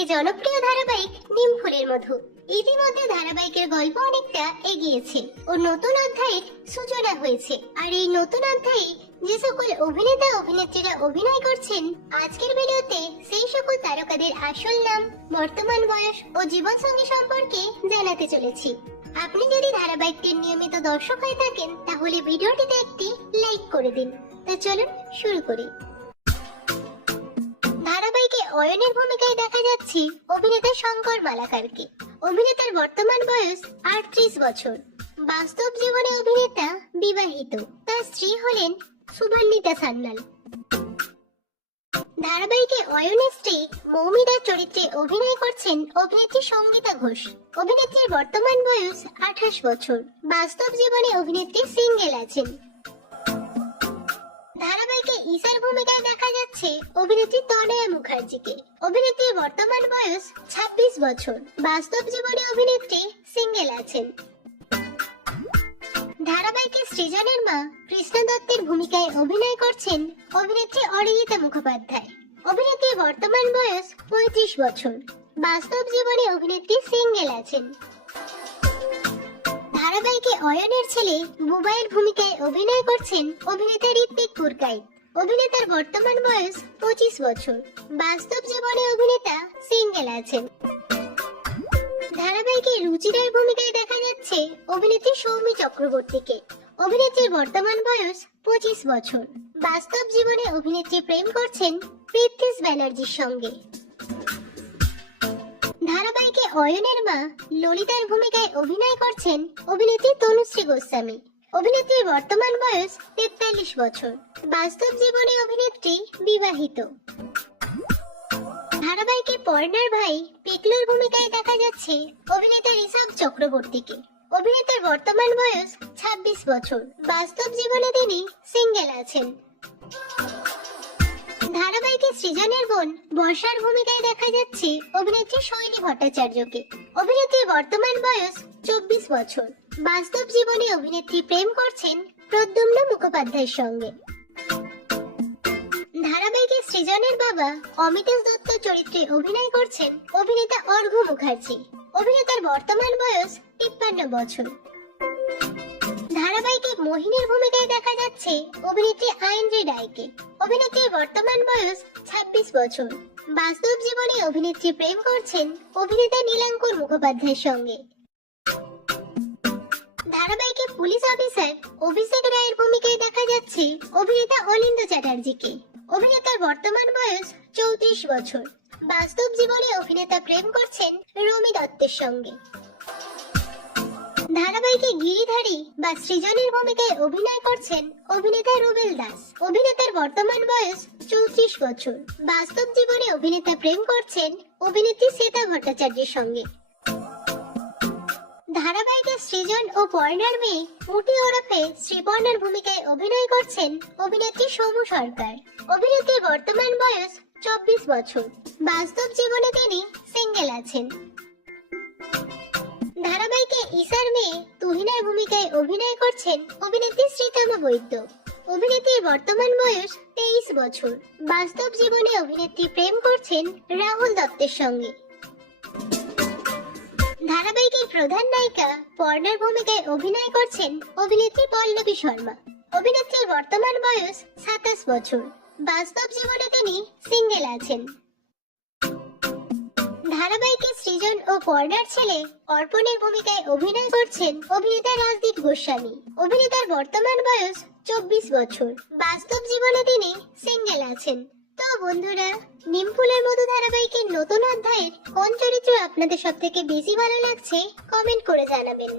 একটি জনপ্রিয় ধারাবাহিক নিমফুলের মধু। ইতিমধ্যে ধারাবাহিকের গল্প অনেকটা এগিয়েছে ও নতুন অধ্যায়ের সূচনা হয়েছে। আর এই নতুন অধ্যায়ে যে সকল অভিনেতা অভিনেত্রীরা অভিনয় করছেন, আজকের ভিডিওতে সেই সকল তারকাদের আসল নাম, বর্তমান বয়স ও জীবনসঙ্গী সম্পর্কে জানাতে চলেছি। আপনি যদি ধারাবাহিকটির নিয়মিত দর্শক হয়ে থাকেন তাহলে ভিডিওটিতে একটি লাইক করে দিন। তো চলুন শুরু করি। ধারাবাহিকে অয়নের ভূমিকায় দেখা যাচ্ছে অভিনেতা শঙ্কর মালাকারকে। অভিনেতার বর্তমান বয়স 38 বছর। বাস্তব জীবনে অভিনেতা বিবাহিত, তার স্ত্রী হলেন সুভান্বিতা সান্যাল। ধারাবাহিকে অয়নের স্ত্রী মৌমিতার চরিত্রে অভিনয় করছেন অভিনেত্রী সঙ্গীতা ঘোষ। অভিনেত্রীর বর্তমান বয়স 28 বছর। বাস্তব জীবনে অভিনেত্রী সিঙ্গেল আছেন। ধারাবাহিকে ঈশার ভূমিকায় দেখা যাচ্ছে অভিনেত্রী তনয়া মুখার্জিকে। অভিনেত্রীর বর্তমান বয়স 26 বছর। বাস্তব জীবনে অভিনেত্রী সিঙ্গেল আছেন। ধারাবাহিকে সৃজনের মা কৃষ্ণা দত্তের ভূমিকায় অভিনয় করছেন অভিনেত্রী অরিজিতা মুখোপাধ্যায়। অভিনেত্রীর বর্তমান বয়স 35 বছর। বাস্তব জীবনে অভিনেত্রী সিঙ্গেল আছেন। ধারাবাহিকে অয়নের ছেলে বুবাইয়ের ভূমিকায় অভিনয় করছেন অভিনেতা ঋত্বিক পুরকাইত। অভিনেতার বর্তমান বয়স 25 বছর। বাস্তব জীবনে অভিনেতা সিঙ্গেল আছেন। ধারাবাহিকে রুচিরার ভূমিকায় দেখা যাচ্ছে অভিনেত্রী সৌমি চক্রবর্তীকে। অভিনেত্রীর বর্তমান বয়স 25 বছর। বাস্তব জীবনে অভিনেত্রী প্রেম করছেন পৃথ্বীশ ব্যানার্জির সঙ্গে। ধারাবাহিকে অয়নের মা ললিতার ভূমিকায় অভিনয় করছেন অভিনেত্রী তনুশ্রী গোস্বামী। অভিনেত্রীর বর্তমান বয়স 43 বছর। বাস্তব জীবনে অভিনেত্রী বিবাহিত। ধারাবাহিকে পর্ণার ভাই পিকলুর ভূমিকায় দেখা যাচ্ছে অভিনেতা ঋষভ চক্রবর্তীকে। অভিনেতার বর্তমান বয়স 26 বছর। বাস্তব জীবনে তিনি সিঙ্গেল আছেন। ধারাবাহিকে সৃজনের বোন বর্ষার ভূমিকায় দেখা যাচ্ছে অভিনেত্রী শৈলী ভট্টাচার্যকে। অভিনেত্রীর বর্তমান বয়স 24 বছর। বাস্তব জীবনে অভিনেত্রী প্রেম করছেন প্রদ্যুম্ন মুখোপাধ্যায়ের সঙ্গে। ধারাবাহিকে সৃজনের বাবা অমিতেশ দত্ত চরিত্রে অভিনয় করছেন অভিনেতা অর্ঘ্য মুখার্জি। অভিনেতার বর্তমান বয়স 53 বছর। ধারাবাহিকে মোহিনীর ভূমিকায় দেখা যাচ্ছে অভিনেত্রী আইন্দ্রি রায়কে। অভিনেত্রীর বর্তমান বয়স 26 বছর। বাস্তব জীবনে অভিনেত্রী প্রেম করছেন অভিনেতা নীলাঙ্কুর মুখোপাধ্যায়ের সঙ্গে। ধারাবাহিকে পুলিশ অফিসার অভিষেক রায়ের ভূমিকায় দেখা যাচ্ছে অভিনেতা অলিন্দ চ্যাটার্জিকে। অভিনেতার বর্তমান বয়স 34 বছর। বাস্তব জীবনে অভিনেতা প্রেম করছেন রমি দত্তের সঙ্গে। ধারাবাহিকে গিরিধারী বা সৃজনের ভূমিকায় অভিনয় করছেন অভিনেতা রুবেল দাস। অভিনেতার বর্তমান বয়স 34 বছর। বাস্তব জীবনে অভিনেতা প্রেম করছেন অভিনেত্রী শ্বেতা ভট্টাচার্যের সঙ্গে। ধারাবাহিকে সৃজন ও পর্ণার মেয়ে মুটি ওরফে শ্রীপর্ণার ভূমিকায় অভিনয় করছেন অভিনেত্রী সমু সরকার। অভিনেত্রীর বর্তমান বয়স 24 বছর। বাস্তব জীবনে তিনি সিঙ্গেল আছেন। ধারাবাহিকে ঈশার মেয়ে তুহিনার ভূমিকায় অভিনয় করছেন অভিনেত্রী শ্রীতমা বৈদ্য। অভিনেত্রীর বর্তমান বয়স 23 বছর। বাস্তব জীবনে অভিনেত্রী প্রেম করছেন রাহুল দত্তের সঙ্গে। ধারাবাহিকের প্রধান নায়িকা পর্ণার ভূমিকায় অভিনয় করছেন অভিনেত্রী পল্লবী শর্মা। অভিনেত্রীর বর্তমান বয়স 27 বছর। বাস্তব জীবনে তিনি সিঙ্গেল আছেন। ধারাবাহিকে সৃজন ও পর্ণার ছেলে অর্পণের ভূমিকায় অভিনয় করছেন অভিনেতা রাজদীপ গোস্বামী। অভিনেতার বর্তমান বয়স 24 বছর। বাস্তব জীবনে তিনি সিঙ্গেল আছেন। তো বন্ধুরা, নিমফুলের মধু ধারাবাহিকের নতুন অধ্যায়ের কোন চরিত্র আপনাদের সবথেকে বেশি ভালো লাগছে কমেন্ট করে জানাবেন।